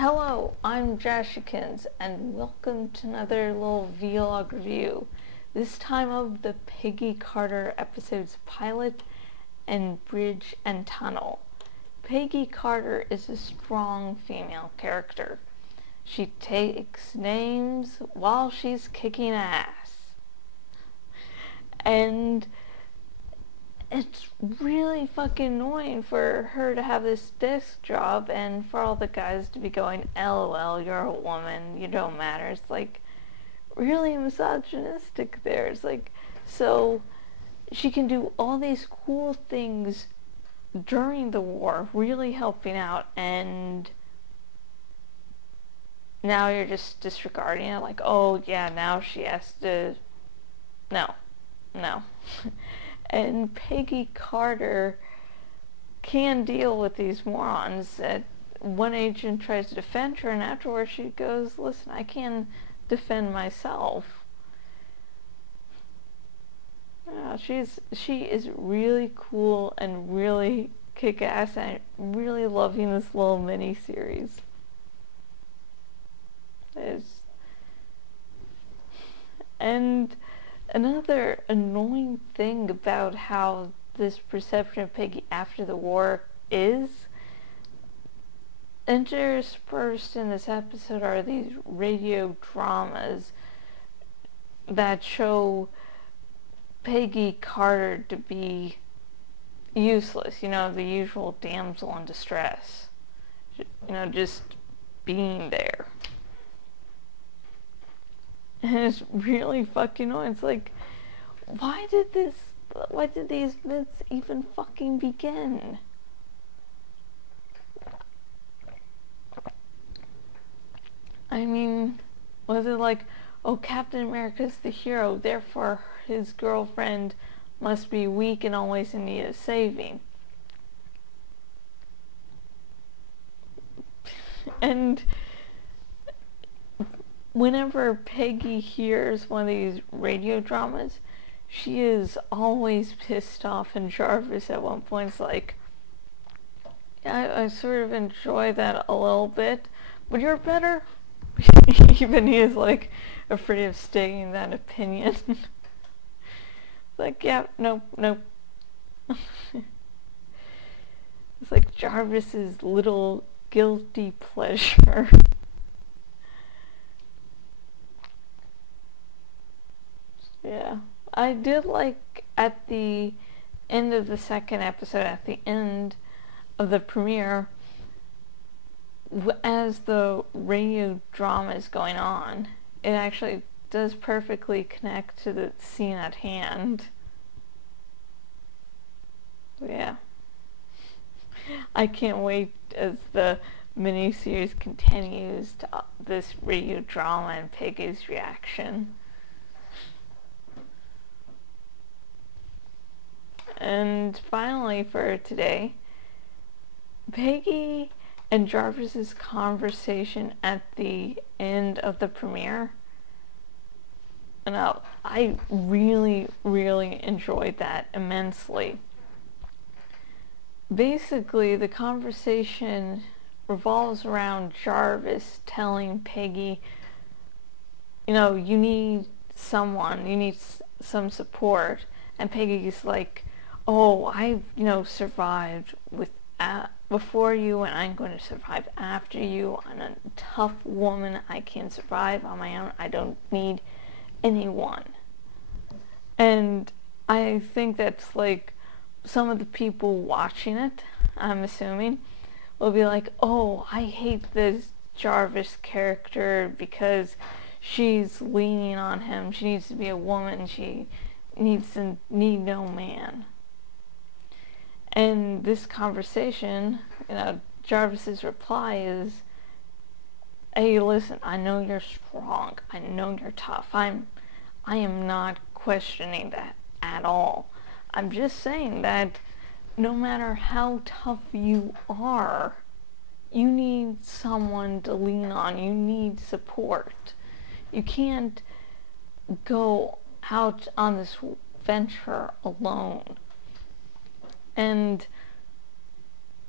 Hello, I'm Jashykins, and welcome to another little vlog review. This time of the Peggy Carter episodes Pilot and Bridge and Tunnel. Peggy Carter is a strong female character. She takes names while she's kicking ass. And it's really fucking annoying for her to have this desk job and for all the guys to be going, LOL, you're a woman, you don't matter. It's like really misogynistic there. It's like, so she can do all these cool things during the war, really helping out, and now you're just disregarding it, like, oh yeah, now she has to, no. And Peggy Carter can deal with these morons. That one agent tries to defend her, and afterwards she goes, listen, I can defend myself. Yeah, she is really cool and really kick-ass, and I'm really loving this little mini-series. And another annoying thing about how this perception of Peggy after the war is, interspersed in this episode are these radio dramas that show Peggy Carter to be useless, the usual damsel in distress, just being there. And it's really fucking annoying. It's like, why did these myths even fucking begin? I mean, was it like, oh, Captain America's the hero, therefore his girlfriend must be weak and always in need of saving? And whenever Peggy hears one of these radio dramas, she is always pissed off, and Jarvis at one point is like, yeah, I sort of enjoy that a little bit, but you're better. Even he is like afraid of stating that opinion. Like, yeah, nope. It's like Jarvis's little guilty pleasure. Yeah, I did like at the end of the second episode, at the end of the premiere, as the radio drama is going on, it actually does perfectly connect to the scene at hand. Yeah. I can't wait as the miniseries continues to this radio drama and Peggy's reaction. And finally for today, Peggy and Jarvis's conversation at the end of the premiere. And I really enjoyed that immensely. Basically, the conversation revolves around Jarvis telling Peggy, you need someone, you need some support. And Peggy's like, oh, I've, survived before you, and I'm going to survive after you. I'm a tough woman. I can survive on my own. I don't need anyone. And I think that's like some of the people watching it, I'm assuming, will be like, oh, I hate this Jarvis character because she's leaning on him. She needs to be a woman. She needs to need no man. And this conversation, Jarvis's reply is, hey, listen, I know you're strong. I know you're tough. I am not questioning that at all. I'm just saying that no matter how tough you are, you need someone to lean on. You need support. You can't go out on this venture alone. And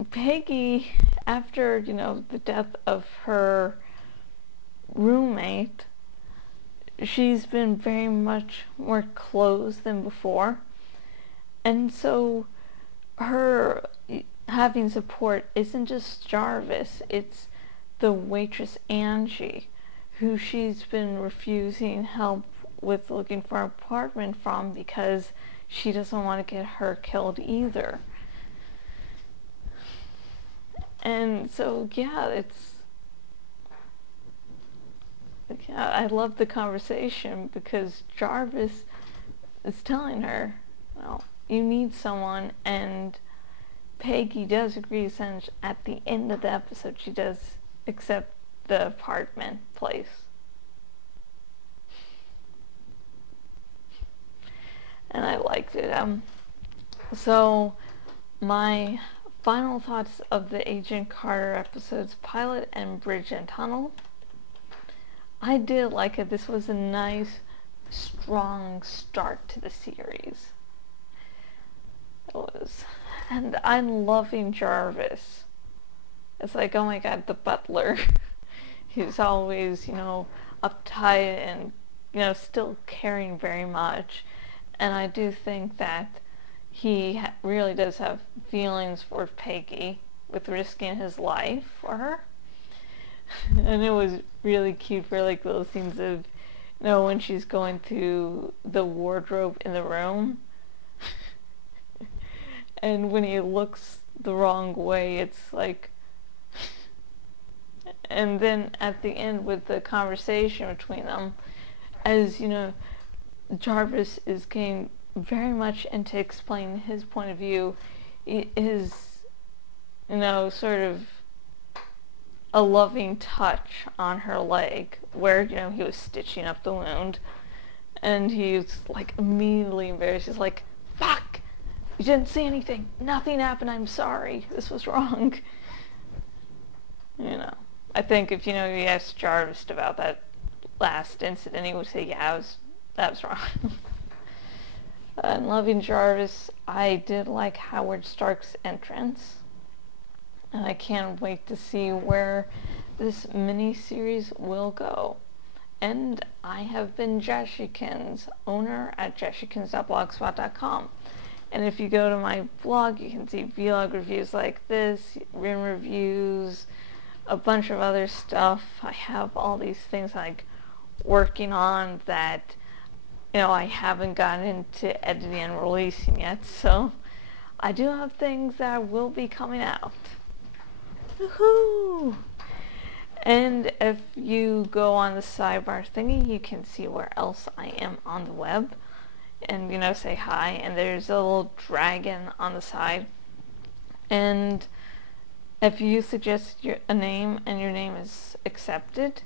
Peggy, after, you know, the death of her roommate, she's been very much more closed than before. And so her having support isn't just Jarvis, it's the waitress Angie, who she's been refusing help with looking for an apartment from because she doesn't want to get her killed either. And so, yeah, I love the conversation because Jarvis is telling her, well, you need someone, and Peggy does agree. Essentially, at the end of the episode, she does accept the apartment place. And I liked it. So, my final thoughts of the Agent Carter episodes, Pilot and Bridge and Tunnel. I did like it. This was a nice, strong start to the series. It was. And I'm loving Jarvis. It's like, oh my god, the butler. He's always, you know, uptight and, you know, still caring very much. And I do think that he really does have feelings for Peggy with risking his life for her. And it was really cute for like little scenes of, you know, when she's going through the wardrobe in the room. And when he looks the wrong way, it's like... And then at the end with the conversation between them, as, you know, Jarvis is getting very much into explaining his point of view, his, you know, sort of a loving touch on her leg where, you know, he was stitching up the wound, and he's like immediately embarrassed. He's like, fuck, you didn't see anything, nothing happened, I'm sorry, this was wrong. You know, I think if, you know, you asked Jarvis about that last incident, he would say, yeah, that was wrong. And loving Jarvis, I did like Howard Stark's entrance, and I can't wait to see where this mini-series will go. And I have been Jashykins, owner at jashykins.blogspot.com. And if you go to my blog, you can see vlog reviews like this, rim reviews, a bunch of other stuff. I have all these things like working on that, you know, I haven't gotten into editing and releasing yet, so I do have things that will be coming out. Woohoo! And if you go on the sidebar thingy, you can see where else I am on the web, and, you know, say hi. And there's a little dragon on the side, and if you suggest a name and your name is accepted,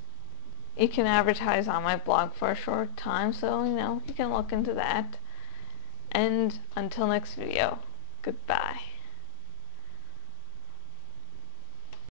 you can advertise on my blog for a short time, so, you know, you can look into that. And until next video, goodbye.